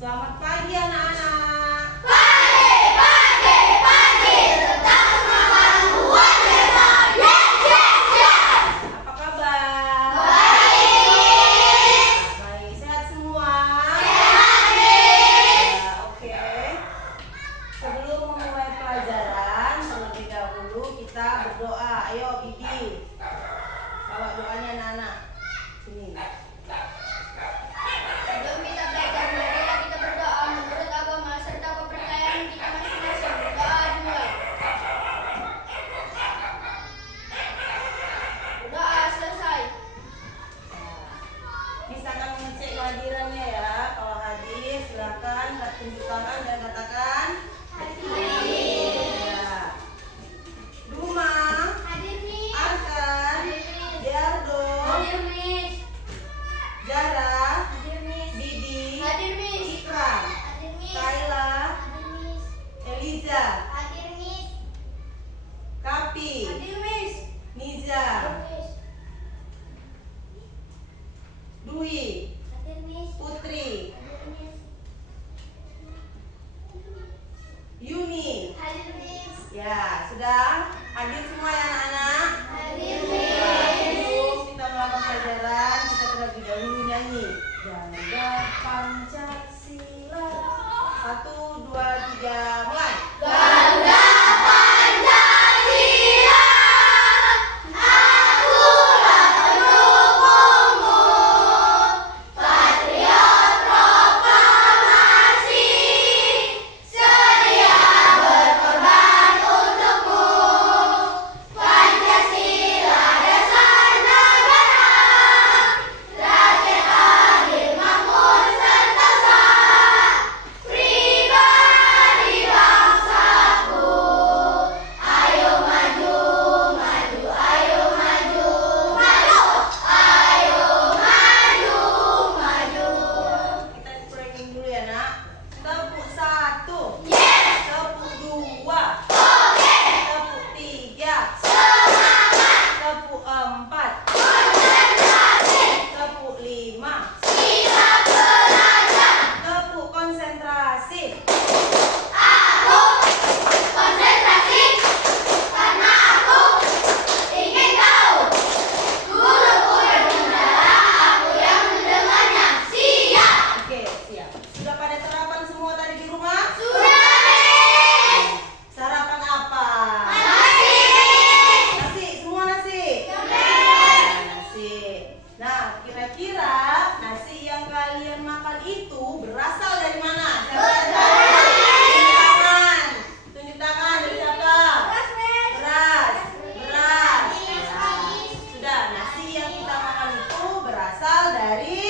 Selamat pagi anak-anak. Pagi, pagi, pagi. Tetap semangat buat besok. Yes, yes, yes. Apa kabar? Baik. Baik, sehat semua? Sehat, Miss. Ya, oke. Sebelum memulai pelajaran, terlebih dahulu kita berdoa. Ayo, Bibi. Bawa doanya anak-anak. Sini. Sebelum kita belajar, marilah kita berdoa menurut agama serta kepercayaan kita masing-masing. Berdoa dimulai. Berdoa selesai. Miss akan mengecek kehadirannya ya. Kalau hadir, silakan tunjuk tangan dan katakan hadir. Ya. Duma, Hadir, Miss. Arkan, Hadir, Miss. Jardo, Hadir, Miss. Jara, Hadir, Miss. Bibi, Hadir, Miss. Ikram, Hadir, Miss. Kayla, Hadir, Miss. Eliza, Hadir, Miss. Kapi, Hadir, Miss. Niza, Miss. Dwi, Hadir, Miss. Putri, Hadir, Miss. Yuni. Hadir, Miss. Ya, sudah hadir semua ya anak-anak? Hadir, Sebelum kita melakukan pelajaran, kita terlebih dahulu nyanyi. Jaga Pancasila. 1, 2, 3, mulai. Bangga Pancasila, akulah pendukungmu, patriot proklamasi, sedia berkorban untukmu. Pancasila dasar negara, rakyat adil makmur sentosa, pribadi bangsaku. Ayo maju, maju, ayo maju, maju, ayo maju, maju. Kita training dulu ya nak. Tepuk 1, Yes, tepuk 2, oke, tepuk 3, semangat, tepuk 4, konsentrasi, tepuk 5, kita belajar. tepuk konsentrasi. Aku konsentrasi karena aku ingin tahu. Guruku yang mendengar, aku yang mendengarnya. Siap. Oke, siap. Sudah pada sarapan semua tadi di rumah? Sudah, Miss. Sarapan apa? Nasi, Miss. Nasi, semua nasi? Yes. Nasi. Nah, kira-kira nasi yang kalian makan itu berasal dari mana? Siapa yang tahu? Tunjuk tangan. Tunjuk tangan dari siapa? Beras. Beras. Nah, sudah, nasi yang kita makan itu berasal dari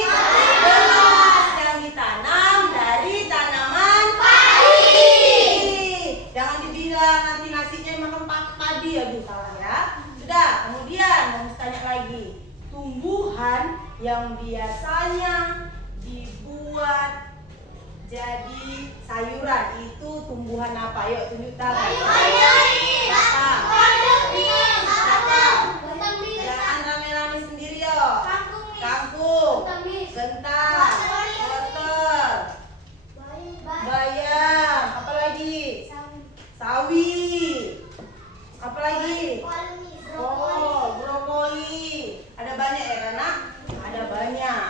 beras yang ditanam dari tanaman padi. Jangan dibilang nanti nasinya makan padi, aduh salah ya. Sudah, kemudian mau tanya lagi. Tumbuhan yang biasanya dibuat jadi sayuran itu tumbuhan apa? Yuk tunjuk tangan. Siapa? Jangan rame-rame sendiri yuk. Kangkung, gentang, wortel, bayam, apa lagi? Sawi, apa lagi? Oh, brokoli. Ada banyak ya, Rana? Ada banyak.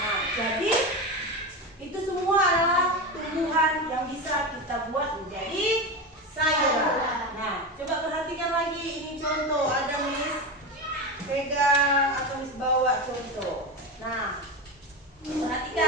Nah, jadi itu semua adalah tumbuhan yang bisa kita buat menjadi sayuran. Nah, coba perhatikan lagi ini contoh. Ada Miss pegang atau Miss bawa contoh. Nah, perhatikan.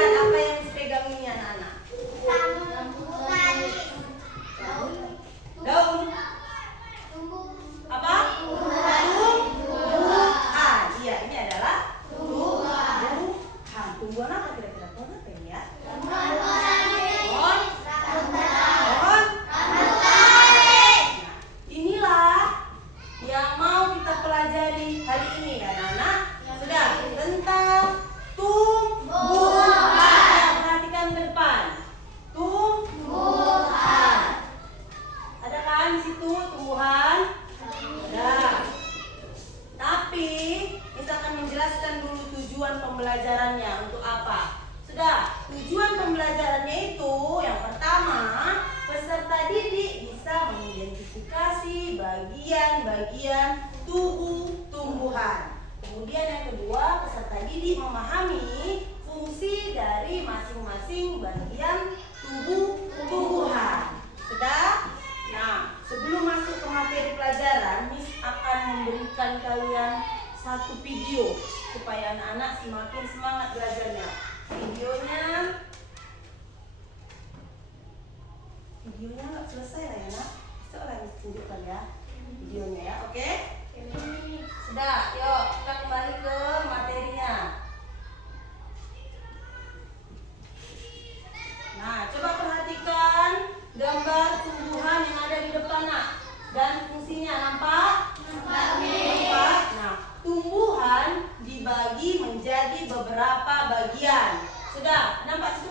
masing-masing bagian tumbuhan. Sudah? Nah, sebelum masuk ke materi pelajaran, Miss akan memberikan kalian satu video supaya anak-anak semakin semangat belajarnya. Videonya nggak selesai lah ya, nak. Besok lagi tunjukkan ya videonya ya, oke? Sudah, yuk kita kembali ke materinya. Nah, coba perhatikan gambar tumbuhan yang ada di depan, nak. Dan fungsinya nampak? Nampak. Nah, tumbuhan dibagi menjadi beberapa bagian. Sudah, nampak situ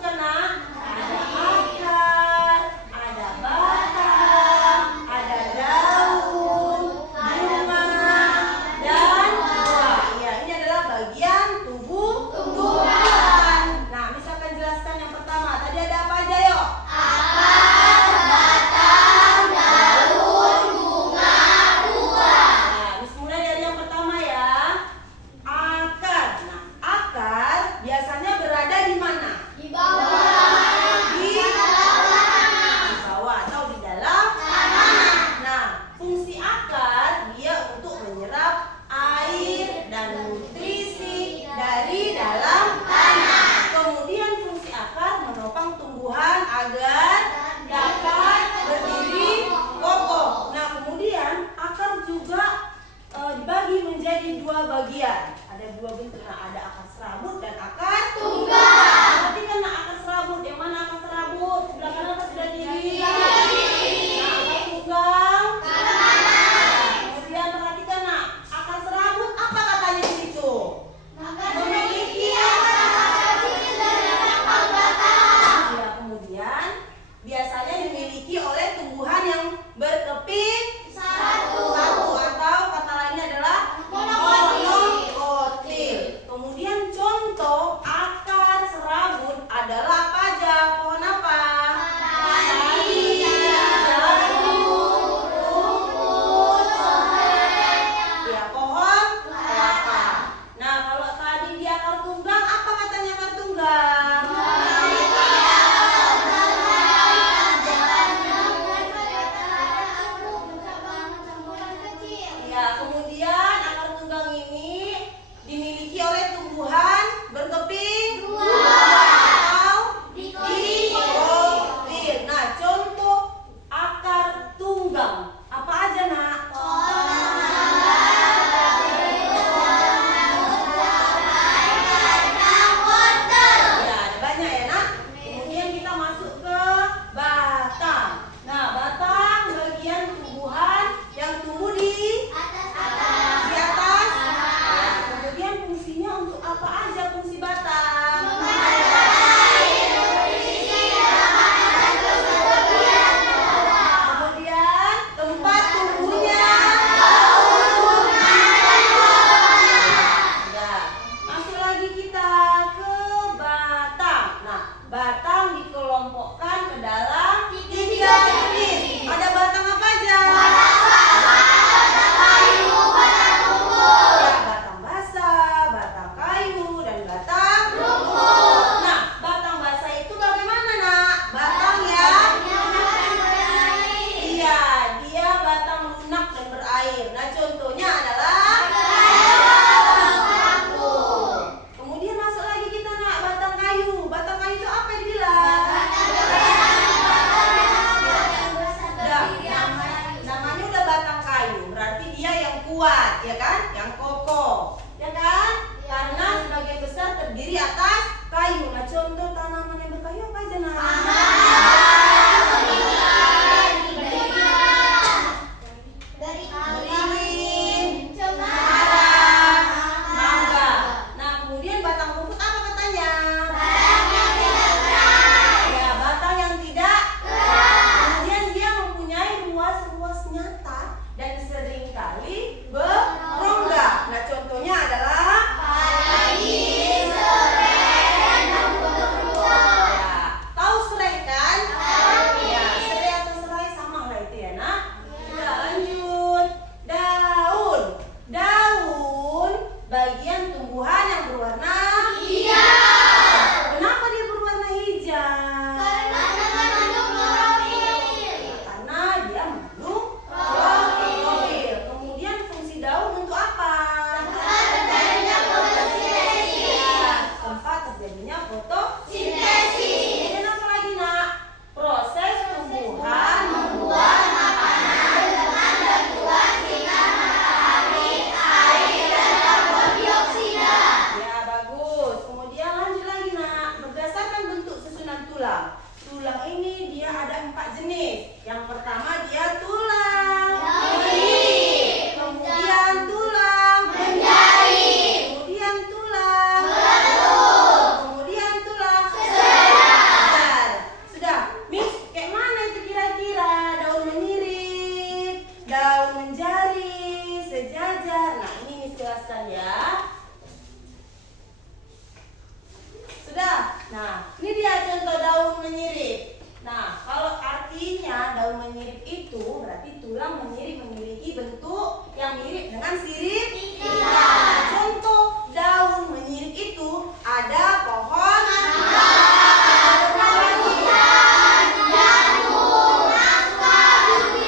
daun menyirip. Nah, kalau artinya daun menyirip itu berarti tulang menyirip memiliki bentuk yang mirip dengan sirip. Nah, contoh daun menyirip itu ada pohon.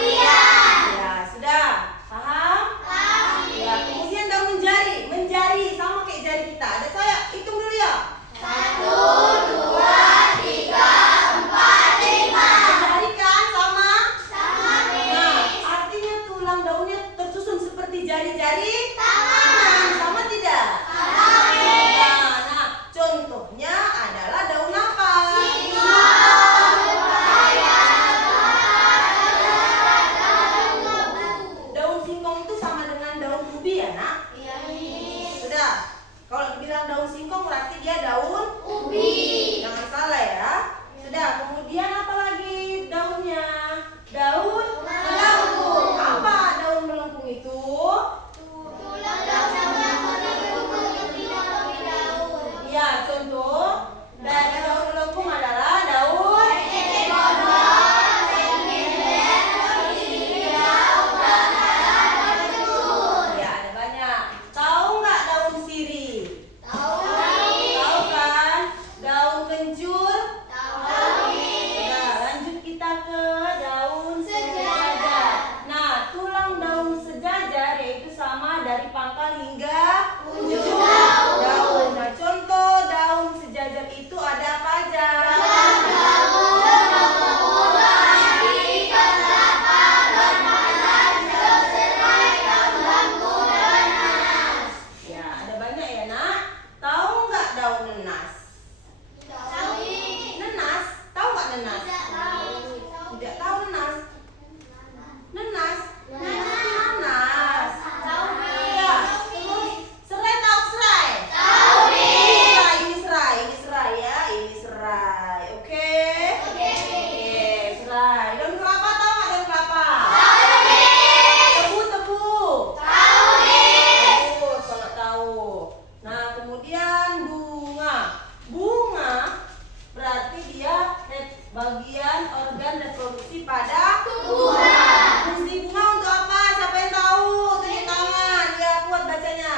Ya, sudah. Paham? Ya, kemudian daun menjari. Menjari sama kayak jari kita. Ada saya hitung dulu ya. 1, 2, 3, 4, 5. Menjari kan sama? Nah, artinya tulang daunnya tersusun seperti jari-jari tangan. Sama tidak? Nah, contohnya adalah daun apa? Daun singkong itu sama dengan daun ubi ya, Nak? Sudah. Kalau dibilang daun singkong berarti dia daun ubi. Jangan salah ya. Sudah. Kemudian apa lagi daunnya? Daun melengkung. Apa daun melengkung itu? Ya, contoh dari daun melengkung adalah daun. Ya, ada banyak. Tahu nggak daun sirih? Tahu kan? Daun kencur? Nah, lanjut kita ke daun sejajar. Nah, tulang daun sejajar yaitu sama dari pangkal hingga ujung daun. Nah, contoh daun sejajar itu ada apa aja? Ya, ada banyak ya, Nak. Tahu nggak daun nenas? Nenas? Tahu nggak nenas? Tidak tahu nenas? Nenas? Nanas. Ya. Terus serai tahu serai? Ini serai ya, ini serai. Oke? Oke, serai. Daun kelapa tahu nggak daun kelapa? Tebu. Tahu, sangat tahu. Nah, kemudian bunga. Bunga berarti dia bagian organ reproduksi pada tumbuhan. Fungsi bunga untuk apa? Siapa yang tahu? Tunjuk tangan. Ya, kuat bacanya.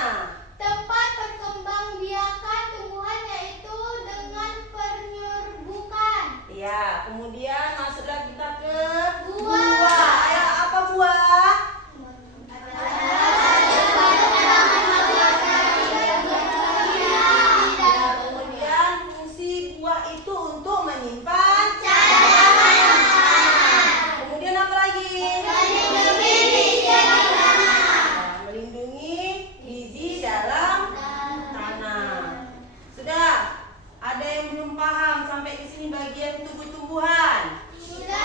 Tempat perkembangbiakan tumbuhan yaitu dengan penyerbukan. Ya, kemudian masuklah kita ke Buah. buah. Ayo, apa buah? Ya, kemudian fungsi buah itu untuk menyimpan cairan. Kemudian apa lagi? Melindungi biji dalam tanah. Sudah? Ada yang belum paham sampai di sini bagian tubuh-tumbuhan? Sudah.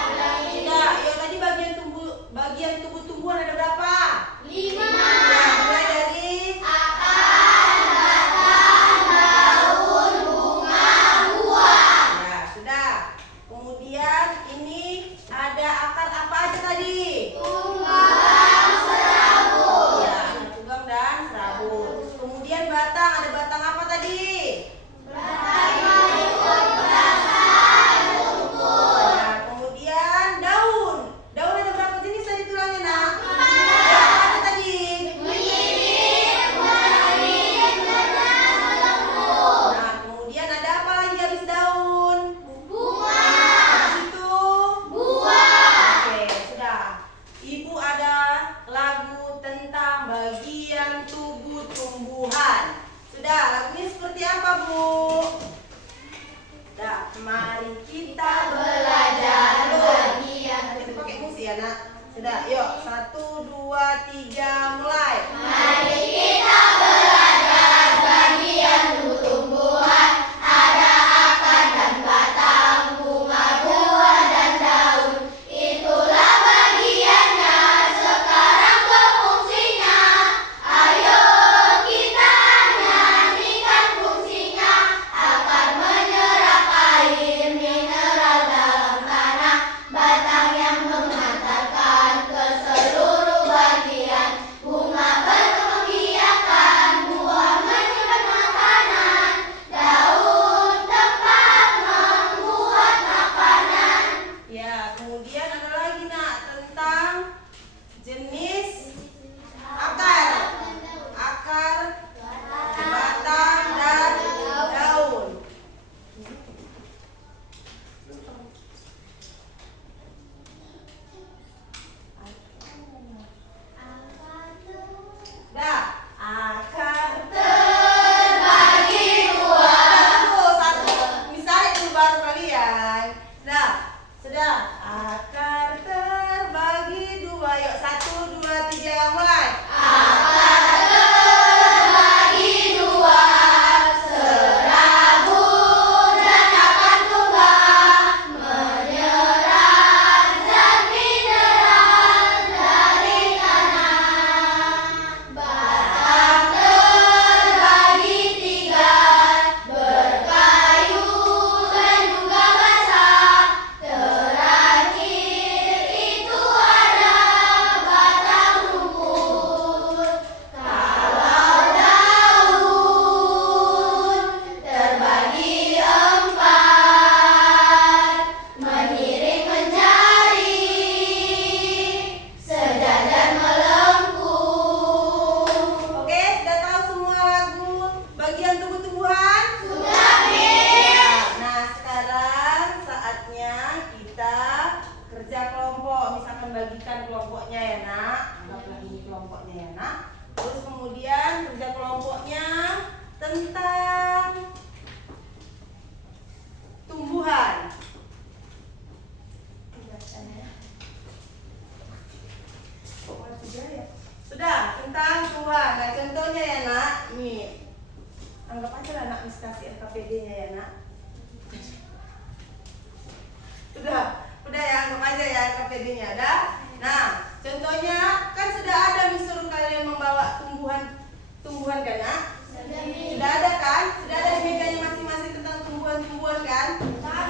sebagainya. Ada? Nah, contohnya kan sudah ada disuruh kalian membawa tumbuhan kan, Nak? Sudah ada kan? Sudah ada di mejanya masing-masing tentang tumbuhan-tumbuhan kan? Sudah.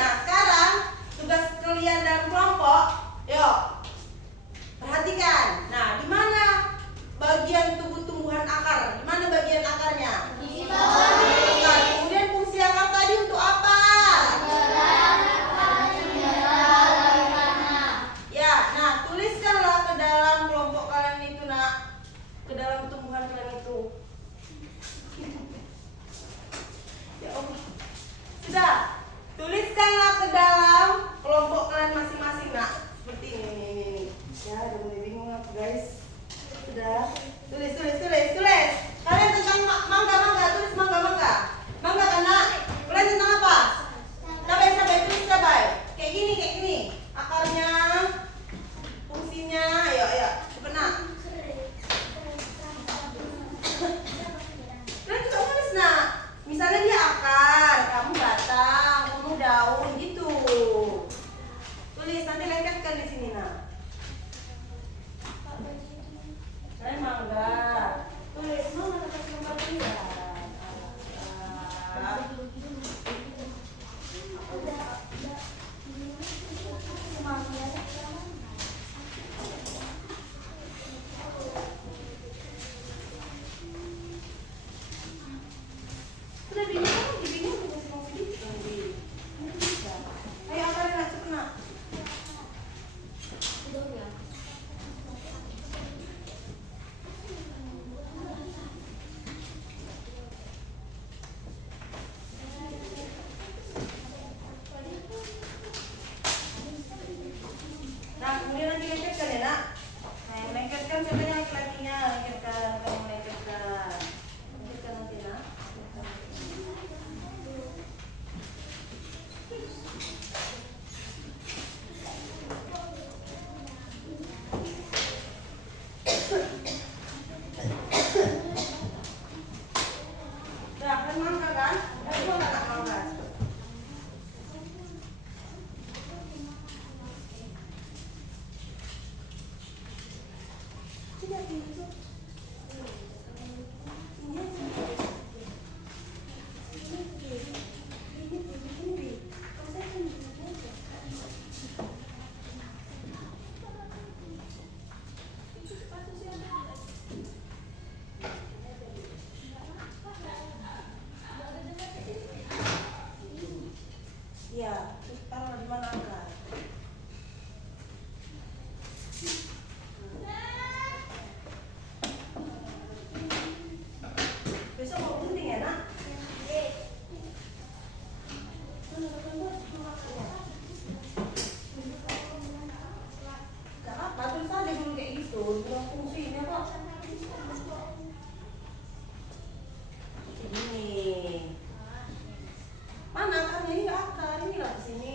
Nah, sekarang tugas kalian dalam kelompok, yuk perhatikan. Nah, di mana bagian tubuh tumbuhan akar? Di mana bagian akarnya? Di bawah. Nah, kemudian fungsi akar tadi untuk apa? Ya, nah tuliskanlah ke dalam kelompok kalian itu, Nak. Ke dalam tumbuhan kalian itu. Ya Allah. Sudah. Tuliskanlah ke dalam kelompok kalian masing-masing, Nak. Seperti ini. Ya, udah mulai bingung aku, guys. Sudah. Tulis. Kalian tentang mangga, tulis mangga. Mangga kan, Nak? Kalian tentang apa? Cabai, tulis cabai. Kayak gini. Akarnya, fungsinya, ayo, cepet, Nak. Kalian juga tulis, Nak. Misalnya dia akar, kamu batang, kamu daun, gitu. Tulis, nanti lengketkan di sini, Nak. Saya mangga. Tulis, mangga dapat nomor 3. Udah bingung mau sedikit nanti. Ini bisa. Ayo akarnya, Nak, cepet, Nak. Nah, kemudian nanti lengketkan ya, Nak. Nah, yang lengketkan siapa yang laki-lakinya? Lengketkan, kamu lengketkan. Lengketkan nanti, Nak. Udah, kan mangga kan? Udah dua nggak, Nak, mangga? Tidak, itu. Iya, terus taruh di mana akar? Besok mau gunting ya, Nak? Gak apa, terus aja dulu kayak gitu. Bilang fungsinya kok. Ini. Mana akarnya? Ini nggak akar, ini lah di sini.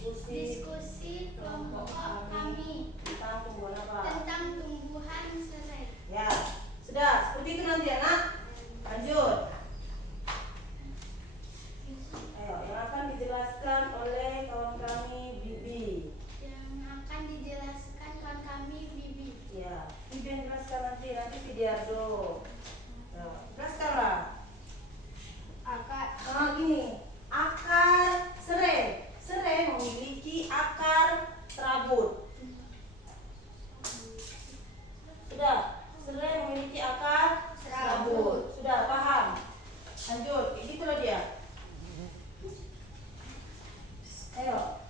Diskusi kelompok kami tentang tumbuhan apa? tentang tumbuhan serai. Ya, sudah seperti itu nanti anak. Lanjut. Ayo, yang akan dijelaskan oleh kawan kami Bibi. Yang akan dijelaskan kawan kami Bibi. Ya, Bibi yang jelaskan nanti Fidiardo. Ya, jelaskanlah. Gini, akar serai. Serai memiliki akar serabut. Sudah, serai memiliki akar serabut. Sudah paham? Lanjut, kayak gitu loh dia. Ayo,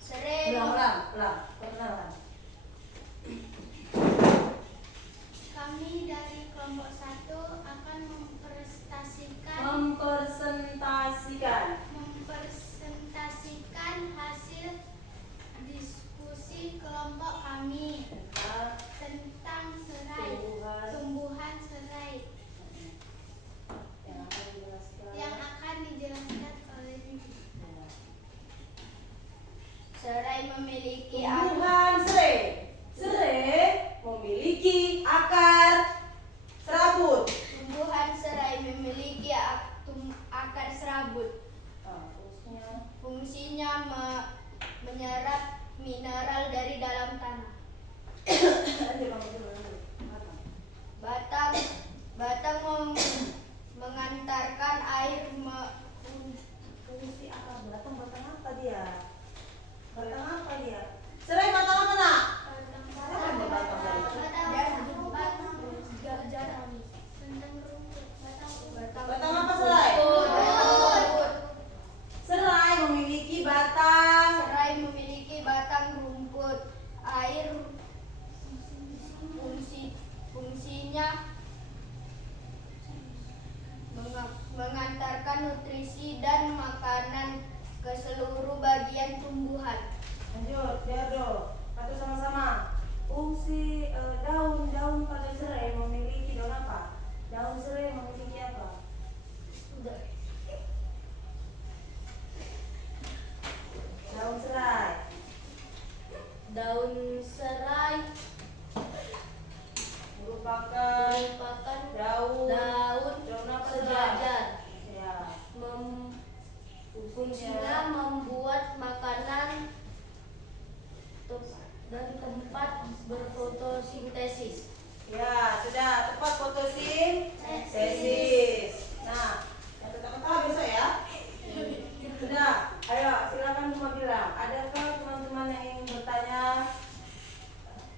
Serai ulang, perkenalan. kami dari kelompok 1 akan mempresentasikan hasil diskusi kelompok kami tentang serai, tumbuhan serai yang akan dijelaskan oleh Bibi. Serai memiliki Tumbuhan serai. Serai memiliki akar serabut. Tumbuhan serai memiliki akar serabut. Fungsinya menyerap mineral dari dalam tanah. Batang mengantarkan air Fungsi akar batang apa dia? Serai batang apa nak? Batang apa serai? Serai memiliki batang. Serai memiliki batang rumput. Air fungsinya mengantarkan nutrisi dan makanan ke seluruh bagian tumbuhan. Lanjut, Dardo. Satu sama-sama. Fungsi daun pada serai memiliki daun apa? Daun serai memiliki apa? Daun serai. Daun serai Merupakan daun apa sejajar. Ya. Fungsinya membuat makanan dan tempat berfotosintesis. Ya, sudah tepat fotosintesis. Nah, yang tetap besok ya. Sudah, ayo silakan semua bilang. Adakah teman-teman yang ingin bertanya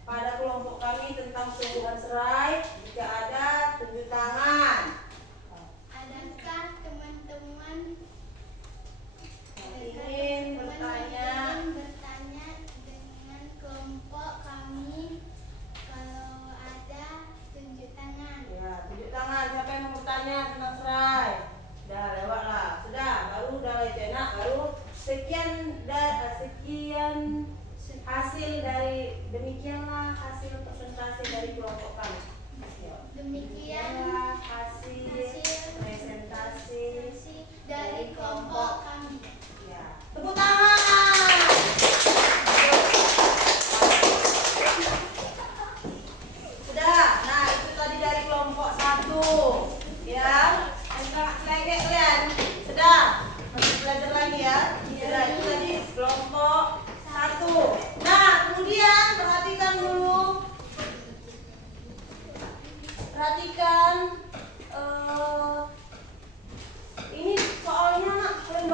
pada kelompok kami tentang tumbuhan serai? Jika ada, tunjuk tangan. Adakah teman-teman Ingin bertanya? bertanya dengan kelompok kami? Kalau ada, tunjuk tangan. Ya, tunjuk tangan. Siapa yang mau bertanya tentang serai? Udah lewatlah. Sudah, udah enak. Baru sekian hasil dari demikianlah hasil presentasi dari kelompok kami. Demikian hasil presentasi dari kelompok kami. Ya, tepuk tangan. Sudah, nah itu tadi dari kelompok 1. Ya, enggak selengket kalian. Sudah, masih belajar lagi ya. Sudah, itu tadi kelompok 1. Nah, kemudian perhatikan dulu. Perhatikan ini soalnya kalian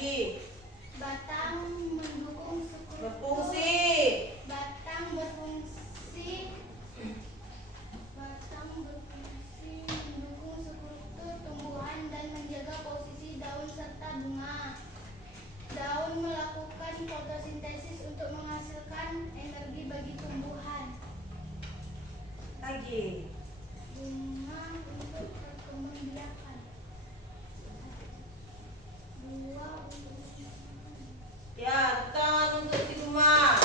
Lagi. Batang mendukung struktur. Berfungsi. Batang berfungsi. Batang berfungsi mendukung struktur tumbuhan dan menjaga posisi daun serta bunga. Daun melakukan fotosintesis untuk menghasilkan energi bagi tumbuhan. Lagi. Bunga untuk perkembangbiakan. Buah untuk Ya, tangan untuk di rumah.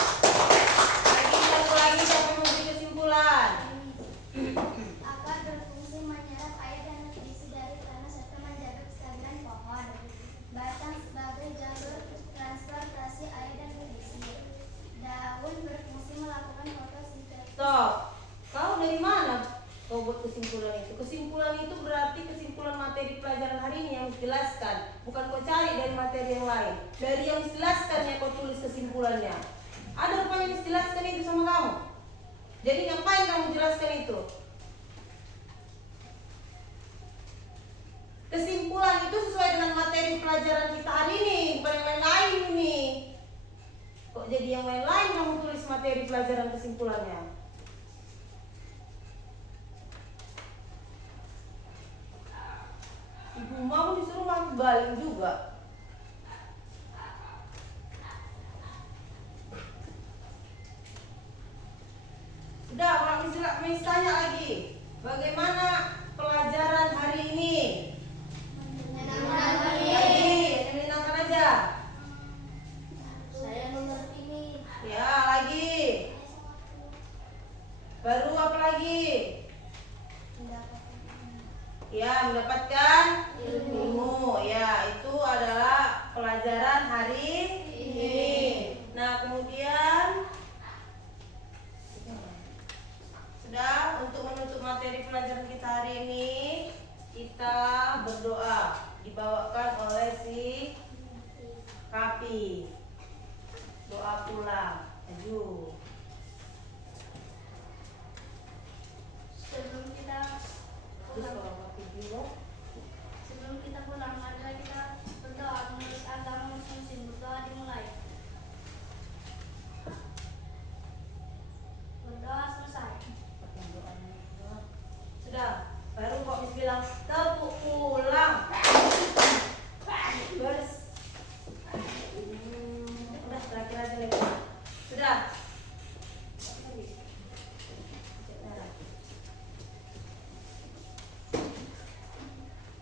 Lagi satu lagi siapa yang memberi kesimpulan? akar berfungsi menyerap air dan nutrisi dari tanah serta menjaga kestabilan pohon. Batang sebagai jalur transportasi air dan nutrisi. Daun berfungsi melakukan fotosintesis. Stop. Kau dari mana kau buat kesimpulan itu? Kesimpulan itu berarti kesimpulan materi pelajaran hari ini yang dijelaskan. Bukan kau cari dari materi yang lain. Dari yang dijelaskannya kau tulis kesimpulannya. Ada rupanya yang dijelaskan itu sama kamu. Jadi ngapain kamu jelaskan itu? Kesimpulan itu sesuai dengan materi pelajaran kita hari ini, bukan yang lain-lain ini. Kok jadi yang lain-lain kamu tulis materi pelajaran kesimpulannya? Ibu mau disuruh makan baling juga. Udah, Pak Miss tanya lagi. Bagaimana pelajaran hari ini? Lagi, yang menyenangkan aja. Saya mengerti nih. Ya, lagi. Baru apa lagi? Ya, mendapatkan ilmu. Ya, itu adalah pelajaran hari ini. Nah, kemudian sudah, untuk menutup materi pelajaran kita hari ini, kita berdoa dibawakan oleh si Kapi. Doa pulang. Maju. Sebelum kita Terus kalau Kapi juga. Sebelum kita pulang, marilah kita berdoa menurut agama Muslim. Berdoa dimulai. Berdoa selesai. Sudah, baru kok Miss bilang tepuk pulang. Udah, terakhir aja nih. Sudah.